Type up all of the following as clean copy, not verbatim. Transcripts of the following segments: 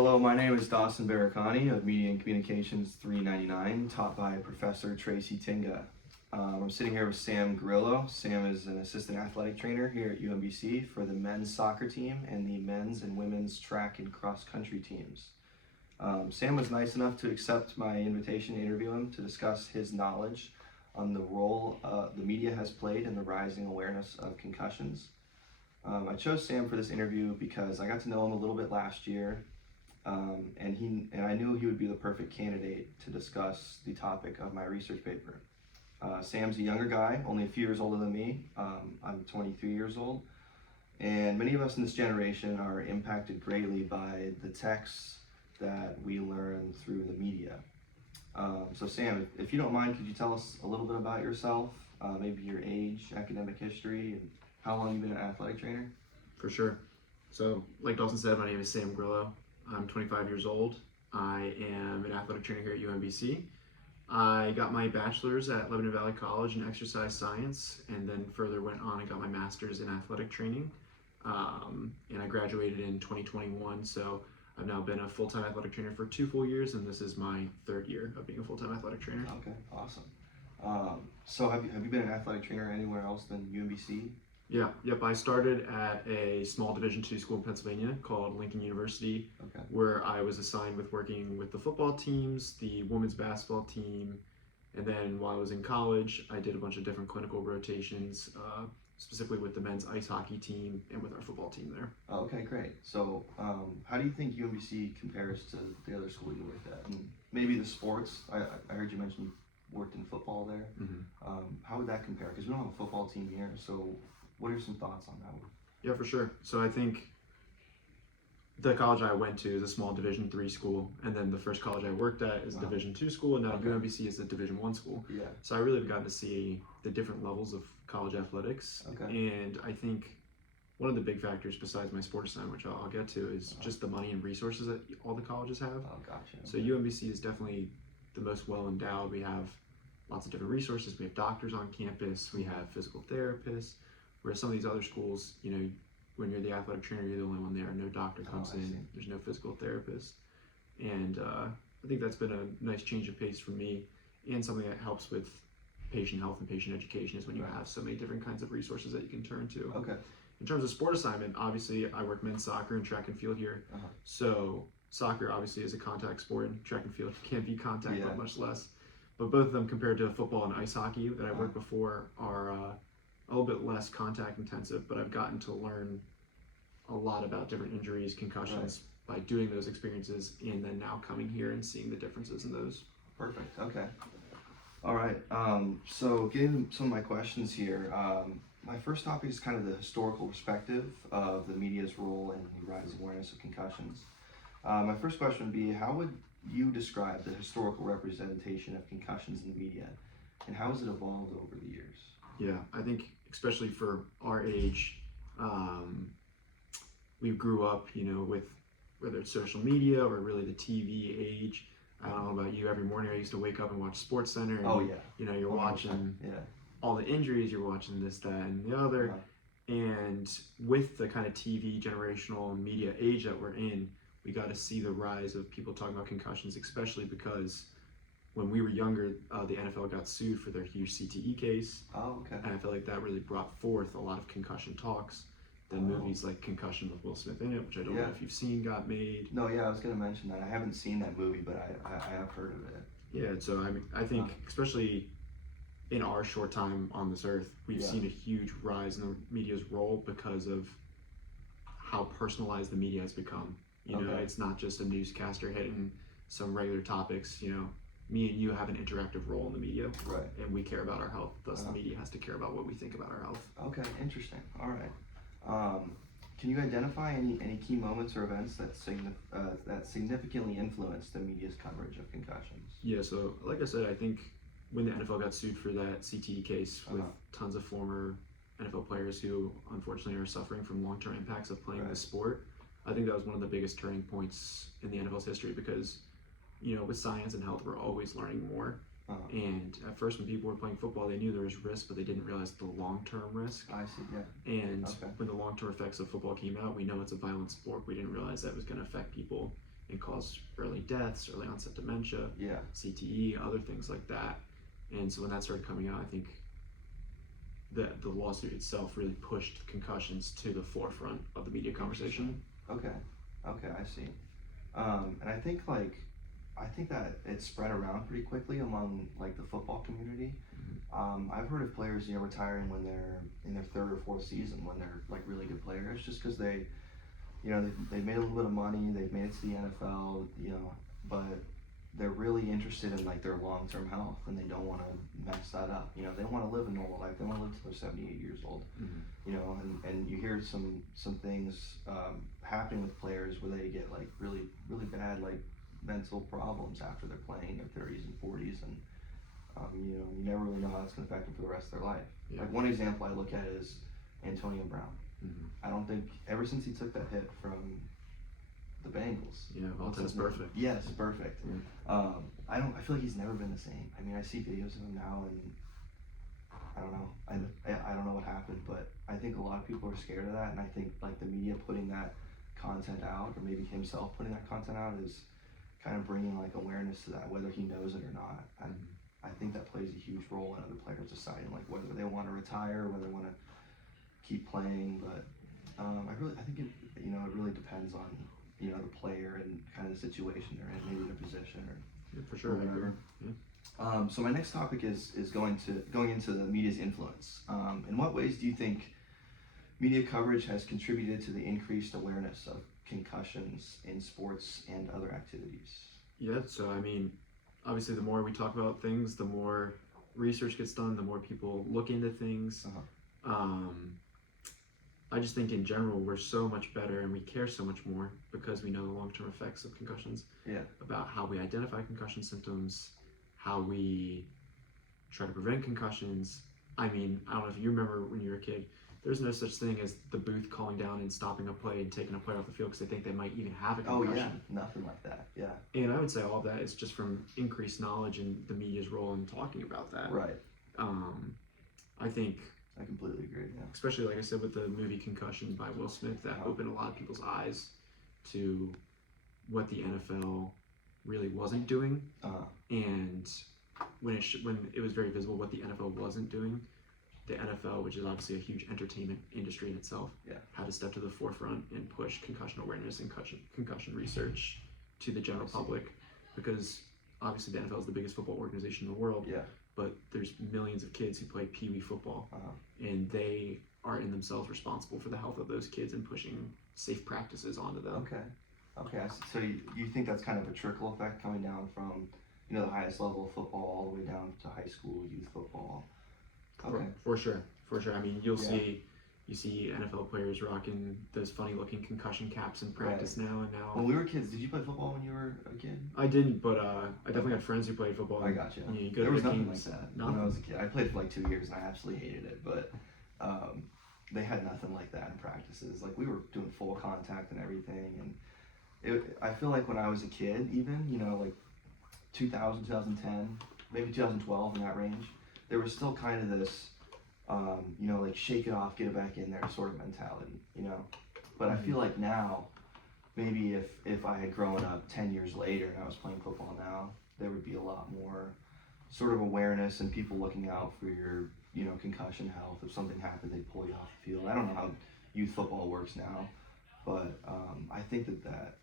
Hello, my name is Dawson Baracani of Media and Communications 399, taught by Professor Tracy Tinga. I'm sitting here with Sam Grillo. Sam is an assistant athletic trainer here at UMBC for the men's soccer team and the men's and women's track and cross country teams. Sam was nice enough to accept my invitation to interview him to discuss his knowledge on the role the media has played in the rising awareness of concussions. I chose Sam for this interview because I got to know him a little bit last year. And I knew he would be the perfect candidate to discuss the topic of my research paper. Sam's a younger guy, only a few years older than me. I'm 23 years old, and many of us in this generation are impacted greatly by the texts that we learn through the media. So Sam, if you don't mind, could you tell us a little bit about yourself, maybe your age, academic history, and how long you've been an athletic trainer? For sure. So, like Dawson said, my name is Sam Grillo. I'm 25 years old. I am an athletic trainer here at UMBC. I got my bachelor's at Lebanon Valley College in exercise science, and then further went on and got my master's in athletic training. And I graduated in 2021, so I've now been a full-time athletic trainer for 2 full years, and this is my 3rd year of being a full-time athletic trainer. Okay, awesome. So have you been an athletic trainer anywhere else than UMBC? Yep. I started at a small Division II school in Pennsylvania called Lincoln University, where I was assigned with working with the football teams, the women's basketball team, and then while I was in college, I did a bunch of different clinical rotations, specifically with the men's ice hockey team and with our football team there. Okay, great. So how do you think UMBC compares to the other school you worked at? And maybe the sports, I heard you mention you worked in football there. Mm-hmm. How would that compare? Because we don't have a football team here, so what are some thoughts on that one? Yeah, for sure. So I think the college I went to is a small Division III school, and then the first college I worked at is a Division II school, and now UMBC is a Division I school. Yeah. So I really have gotten to see the different levels of college athletics. And I think one of the big factors besides my sports assignment, which I'll get to, is just the money and resources that all the colleges have. Oh, gotcha. So UMBC is definitely the most well endowed. We have lots of different resources. We have doctors on campus. We have physical therapists. Whereas some of these other schools, when you're the athletic trainer, you're the only one there. No doctor comes in. There's no physical therapist. And I think that's been a nice change of pace for me, and something that helps with patient health and patient education is when you have so many different kinds of resources that you can turn to. Okay. In terms of sport assignment, obviously I work men's soccer and track and field here. So soccer obviously is a contact sport, and track and field can't be contact, but much less. But both of them compared to football and ice hockey that I worked before are a little bit less contact intensive, but I've gotten to learn a lot about different injuries, concussions by doing those experiences, and then now coming here and seeing the differences in those. Perfect. Okay. All right. So getting some of my questions here. My first topic is kind of the historical perspective of the media's role in the rising awareness of concussions. My first question would be, how would you describe the historical representation of concussions in the media, and how has it evolved over the years? Yeah, I think especially for our age, we grew up, with whether it's social media or really the TV age. I don't know about you, every morning I used to wake up and watch Sports Center. And, you're watching all the injuries, you're watching this, that, and the other. And with the kind of TV generational media age that we're in, we got to see the rise of people talking about concussions, especially because when we were younger, the NFL got sued for their huge CTE case. And I feel like that really brought forth a lot of concussion talks. Then movies like Concussion with Will Smith in it, which I don't know if you've seen, got made. No, I was going to mention that. I haven't seen that movie, but I have heard of it. Yeah, so I think especially in our short time on this earth, we've seen a huge rise in the media's role because of how personalized the media has become. It's not just a newscaster hitting some regular topics. Me and you have an interactive role in the media, and we care about our health. Thus, the media has to care about what we think about our health. Okay, interesting. All right. Can you identify any key moments or events that significantly influenced the media's coverage of concussions? Yeah, so like I said, I think when the NFL got sued for that CTE case with tons of former NFL players who unfortunately are suffering from long-term impacts of playing this sport, I think that was one of the biggest turning points in the NFL's history because, with science and health, we're always learning more. And at first, when people were playing football, they knew there was risk, but they didn't realize the long-term risk. I see, yeah. And when the long-term effects of football came out, we know it's a violent sport. We didn't realize that was going to affect people and cause early deaths, early onset dementia, CTE, other things like that. And so when that started coming out, I think that the lawsuit itself really pushed concussions to the forefront of the media conversation. Okay, I see. And I think that it spread around pretty quickly among like the football community. I've heard of players, retiring when they're in their third or fourth season, when they're like really good players, just because they made a little bit of money, they've made it to the NFL, but they're really interested in like their long-term health, and they don't want to mess that up. They want to live a normal life. They want to live till they're 78 years old. And you hear some things happening with players where they get like really bad like mental problems after they're playing in their 30s and 40s, and you never really know how it's going to affect them for the rest of their life. Like one example I look at is Antonio Brown. I don't think ever since he took that hit from the Bengals. Valdes perfect. Yes, perfect. I feel like he's never been the same. I mean, I see videos of him now, and I don't know. I don't know what happened, but I think a lot of people are scared of that, and I think like the media putting that content out, or maybe himself putting that content out, is kind of bringing like awareness to that, whether he knows it or not. I think that plays a huge role in other players deciding like whether they want to retire, whether they want to keep playing. But I think it really depends on the player and kind of the situation they're in, maybe their position or for sure. whatever. So my next topic is going into the media's influence. In what ways do you think media coverage has contributed to the increased awareness of concussions in sports and other activities? So I mean, obviously the more we talk about things, the more research gets done, the more people look into things. I just think in general we're so much better and we care so much more because we know the long-term effects of concussions. About how we identify concussion symptoms, how we try to prevent concussions. I mean, I don't know if you remember when you were a kid, there's no such thing as the booth calling down and stopping a play and taking a player off the field because they think they might even have a concussion. Nothing like that. And I would say all of that is just from increased knowledge and the media's role in talking about that. Right. I think I completely agree. Especially like I said with the movie Concussion by Will Smith, that opened a lot of people's eyes to what the NFL really wasn't doing, and when it was very visible what the NFL wasn't doing, the NFL, which is obviously a huge entertainment industry in itself, had to step to the forefront and push concussion awareness and concussion research to the general public, because obviously the NFL is the biggest football organization in the world, but there's millions of kids who play Pee Wee football, and they are in themselves responsible for the health of those kids and pushing safe practices onto them. Okay. So you think that's kind of a trickle effect coming down from the highest level of football all the way down to high school youth football? Okay. For sure. I mean, you see NFL players rocking those funny looking concussion caps in practice now. When we were kids, did you play football when you were a kid? I didn't, but I definitely had friends who played football. I got you. There was nothing like that when I was a kid. I played for like 2 years and I absolutely hated it, but they had nothing like that in practices. Like we were doing full contact and everything, and I feel like when I was a kid, even like 2000, 2010, maybe 2012, in that range, there was still kind of this like shake it off, get it back in there sort of mentality, but I feel like now, maybe if I had grown up 10 years later and I was playing football now, there would be a lot more sort of awareness and people looking out for your concussion health. If something happened, they'd pull you off the field. I don't know how youth football works now, but I think that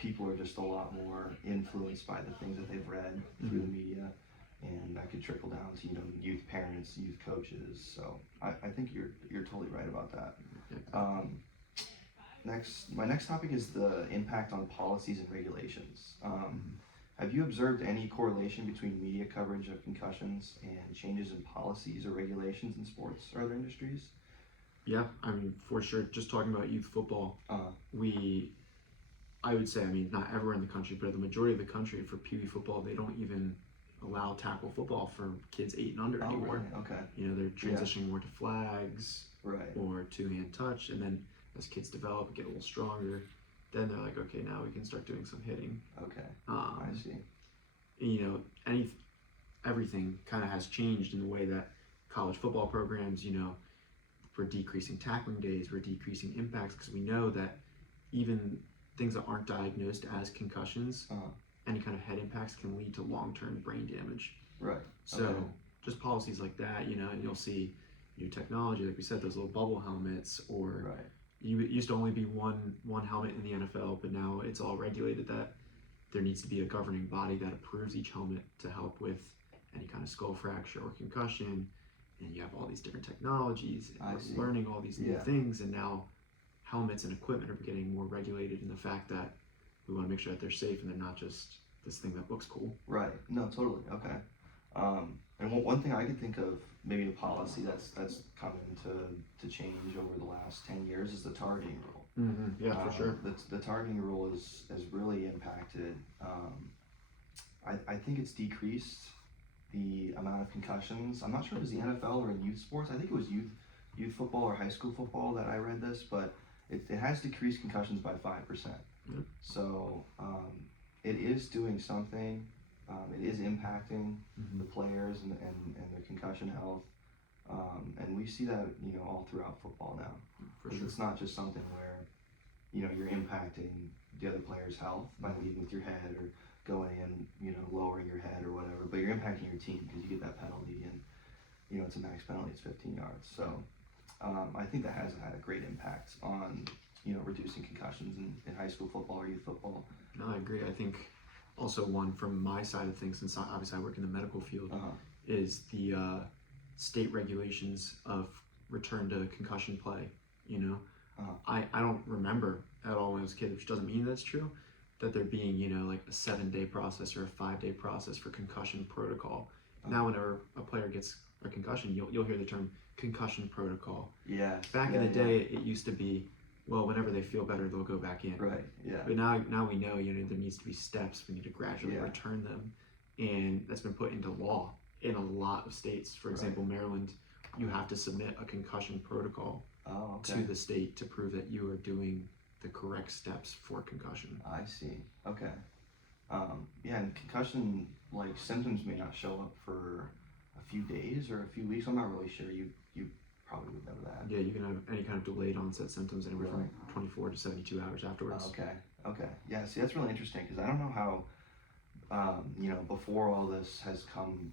people are just a lot more influenced by the things that they've read through the media, and that could trickle down to youth parents, youth coaches. So I think you're totally right about that. My next topic is the impact on policies and regulations. Have you observed any correlation between media coverage of concussions and changes in policies or regulations in sports or other industries? Yeah, I mean, for sure. Just talking about youth football, I would say, I mean, not everywhere in the country, but the majority of the country for Pee Wee football, they don't even allow tackle football for kids 8 and under anymore. Really? Okay. They're transitioning more to flags, or two-hand touch, and then as kids develop and get a little stronger, then they're like, okay, now we can start doing some hitting. Okay. I see. And, everything kind of has changed in the way that college football programs, we're decreasing tackling days, we're decreasing impacts, because we know that even things that aren't diagnosed as concussions, any kind of head impacts can lead to long-term brain damage. Right. So just policies like that, and you'll see new technology, like we said, those little bubble helmets, or it used to only be one helmet in the NFL, but now it's all regulated that there needs to be a governing body that approves each helmet to help with any kind of skull fracture or concussion. And you have all these different technologies, and we're learning all these new things, and now helmets and equipment are getting more regulated in the fact that we want to make sure that they're safe and they're not just this thing that looks cool. Right. No, totally. Okay. And one thing I could think of, maybe a policy that's come to change over the last 10 years, is the targeting rule. Mm-hmm. Yeah, for sure. The targeting rule has really impacted. I think it's decreased the amount of concussions. I'm not sure if it was the NFL or in youth sports. I think it was youth football or high school football that I read this, but it has decreased concussions by 5%. Mm-hmm. So it is doing something. It is impacting the players and their concussion health. And we see that, all throughout football now. For sure. It's not just something where, you're impacting the other player's health by leading with your head or going and, lowering your head or whatever, but you're impacting your team because you get that penalty, and, it's a max penalty, it's 15 yards. So I think that has had a great impact on, reducing concussions in high school football or youth football. No, I agree. I think also one from my side of things, since obviously I work in the medical field, is the state regulations of return to concussion play. I don't remember at all when I was a kid, which doesn't mean that's true, that there being, like a 7-day process or a 5-day process for concussion protocol. Now whenever a player gets a concussion, you'll hear the term concussion protocol. Yeah. Back in the day, it used to be, well, whenever they feel better, they'll go back in. Right. Yeah. But now we know, there needs to be steps. We need to gradually return them, and that's been put into law in a lot of states. For example, Maryland, you have to submit a concussion protocol to the state to prove that you are doing the correct steps for concussion. I see. Okay. And concussion symptoms may not show up for a few days or a few weeks. I'm not really sure. You probably would know that. Yeah, you can have any kind of delayed onset symptoms anywhere from 24 to 72 hours afterwards. Okay. Yeah, see, that's really interesting because I don't know how, before all this has come,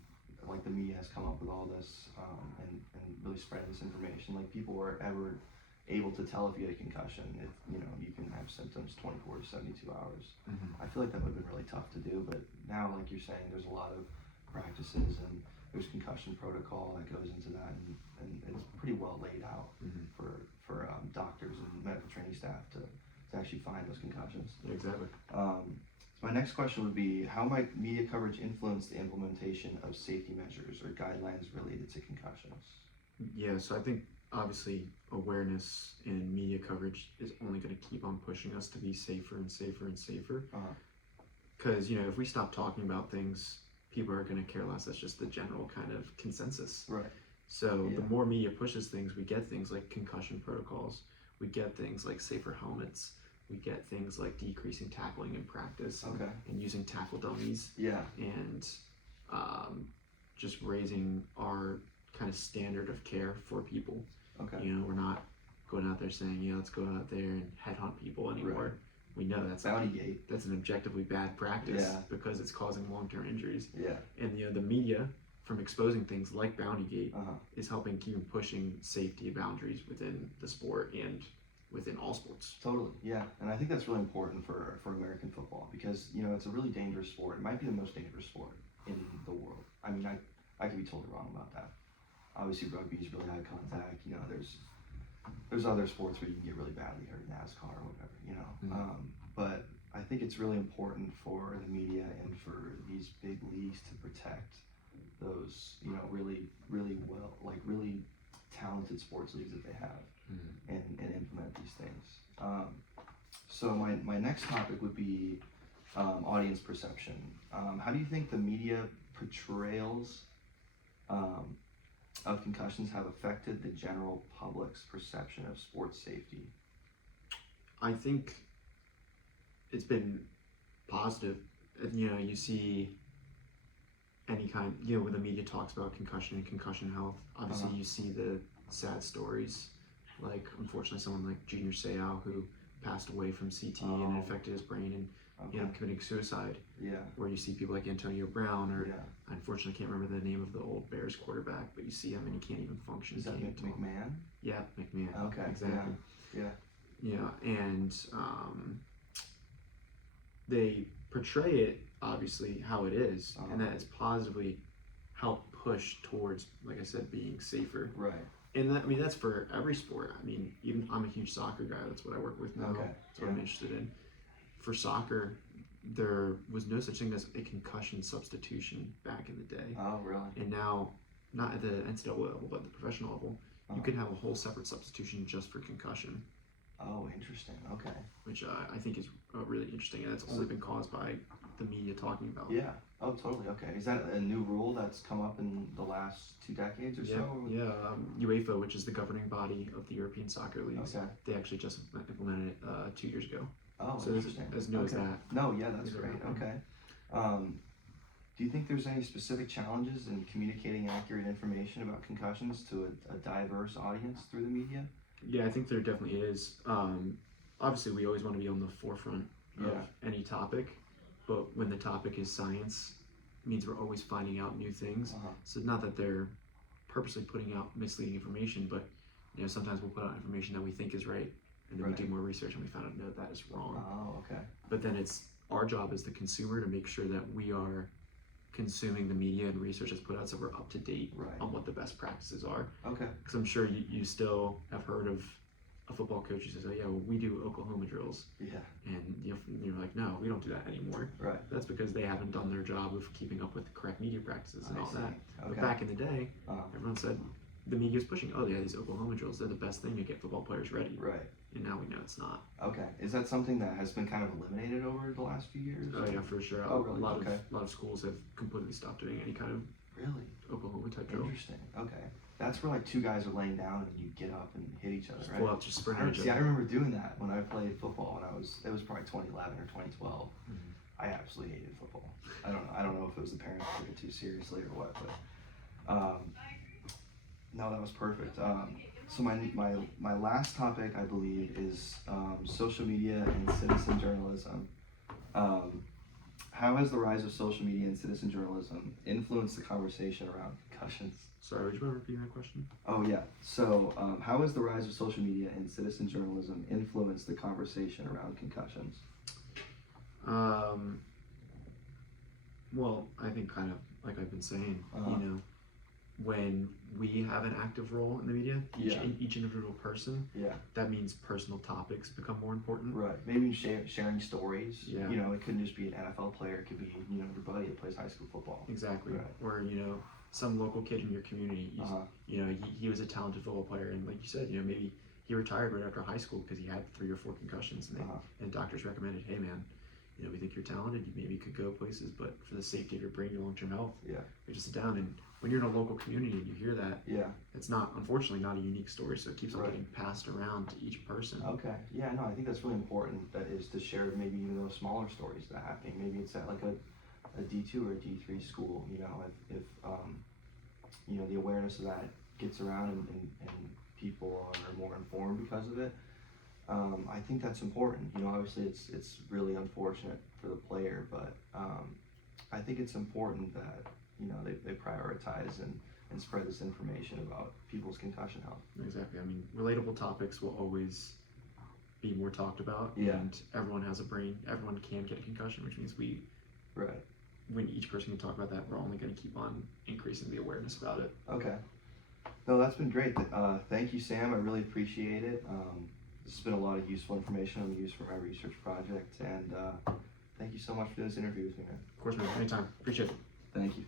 the media has come up with all this and really spreading this information, people were ever able to tell if you had a concussion, if, you can have symptoms 24 to 72 hours. Mm-hmm. I feel like that would have been really tough to do, but now, like you're saying, there's a lot of practices and there's concussion protocol that goes into that, and it's pretty well laid out for doctors and medical training staff to actually find those concussions. Exactly. So my next question would be, how might media coverage influence the implementation of safety measures or guidelines related to concussions? Yeah, so I think obviously awareness and media coverage is only going to keep on pushing us to be safer and safer and safer. Because, if we stop talking about things, people are going to care less. That's just the general kind of consensus. Right. So the more media pushes things, we get things like concussion protocols, we get things like safer helmets, we get things like decreasing tackling in practice and using tackle dummies. Yeah. And just raising our kind of standard of care for people. Okay. We're not going out there saying, let's go out there and headhunt people anymore. Right. We know that's that's an objectively bad practice because it's causing long-term injuries. Yeah. And the media, from exposing things like Bountygate, is helping keep pushing safety boundaries within the sport and within all sports. Totally, yeah. And I think that's really important for American football because, it's a really dangerous sport. It might be the most dangerous sport in the world. I mean, I could be totally wrong about that. Obviously, rugby is really high contact. There's other sports where you can get really badly hurt, NASCAR or whatever, but I think it's really important for the media and for these big leagues to protect those, really, really really talented sports leagues that they have and implement these things. So my next topic would be audience perception. How do you think the media portrayals of concussions have affected the general public's perception of sports safety? I think it's been positive. You see any kind, when the media talks about concussion and concussion health, obviously you see the sad stories, like unfortunately someone like Junior Seau who passed away from CTE and it affected his brain and ended up committing suicide. Yeah. Where you see people like Antonio Brown, or Yeah. I unfortunately can't remember the name of the old Bears quarterback, but you see him and he can't even function. Is that McMahon? Yeah, McMahon. Okay. Exactly. Yeah. Yeah, and they portray it obviously how it is, and that it's positively helped push towards, like I said, being safer. Right. And that, I mean, that's for every sport. I mean, even I'm a huge soccer guy. That's what I work with now. Okay. That's what I'm interested in. For soccer, there was no such thing as a concussion substitution back in the day. Oh, really? And now, not at the NCAA level, but the professional level, you can have a whole separate substitution just for concussion. Oh, interesting. Okay. Which I think is really interesting, and it's only been caused by the media talking about. Yeah. Oh, totally. Okay. Is that a new rule that's come up in the last 2 decades or so? Yeah. UEFA, which is the governing body of the European soccer leagues, Okay. they actually just implemented it 2 years ago. Oh, so interesting. as new as that. No, yeah, that's great. Okay. Do you think there's any specific challenges in communicating accurate information about concussions to a diverse audience through the media? Yeah, I think there definitely is. Obviously, we always want to be on the forefront of any topic, but when the topic is science, it means we're always finding out new things. So not that they're purposely putting out misleading information, but sometimes we'll put out information that we think is right, and then we do more research and we found out no, that is wrong. Oh, okay. But then it's our job as the consumer to make sure that we are consuming the media and research that's put out, so we're up to date on what the best practices are. Okay. Because I'm sure you still have heard of a football coach who says, "Oh yeah, well, we do Oklahoma drills." Yeah. And you're like, "No, we don't do that anymore." Right. That's because they haven't done their job of keeping up with the correct media practices and all that. Okay. But back in the day, everyone said the media was pushing, "Oh yeah, these Oklahoma drills, they're the best thing to get football players ready." Right. And now we know it's not. Okay. Is that something that has been kind of eliminated over the last few years? Oh yeah, for sure. Oh, really? A lot of schools have completely stopped doing any kind of Oklahoma type drill. Interesting. Okay. That's where like 2 guys are laying down and you get up and hit each other, right? Pull out, just sprint each other. See, I remember doing that when I played football when it was probably 2011 or 2012. I absolutely hated football. I don't know if it was the parents took it too seriously or what, but no, that was perfect. So my last topic, I believe, is social media and citizen journalism. How has the rise of social media and citizen journalism influenced the conversation around concussions? Sorry, would you mind repeating that question? Oh yeah. So how has the rise of social media and citizen journalism influenced the conversation around concussions? Well, I think kind of like I've been saying, when we have an active role in the media, each individual person, that means personal topics become more important. Right. Maybe sharing stories. Yeah. It couldn't just be an NFL player. It could be, your buddy that plays high school football. Exactly. Right. Or, some local kid in your community, he was a talented football player, and like you said, maybe he retired right after high school because he had 3 or 4 concussions, and doctors recommended, hey man, we think you're talented, you maybe could go places, but for the safety of your brain, your long-term health, you just sit down. And when you're in a local community and you hear that, it's not, unfortunately, not a unique story, so it keeps on getting passed around to each person. Okay. Yeah, no, I think that's really important, that is to share maybe even those smaller stories that are happening. Maybe it's at like a D2 or a D3 school, if the awareness of that gets around and people are more informed because of it. I think that's important. Obviously it's really unfortunate for the player, but I think it's important that they prioritize and spread this information about people's concussion health. Exactly. I mean, relatable topics will always be more talked about, and everyone has a brain. Everyone can get a concussion, which means when each person can talk about that, we're only going to keep on increasing the awareness about it. Okay. No, that's been great. Thank you, Sam. I really appreciate it. This has been a lot of useful information I'm going to use for my research project, and thank you so much for this interview with me, man. Of course, man. Anytime. Appreciate it. Thank you.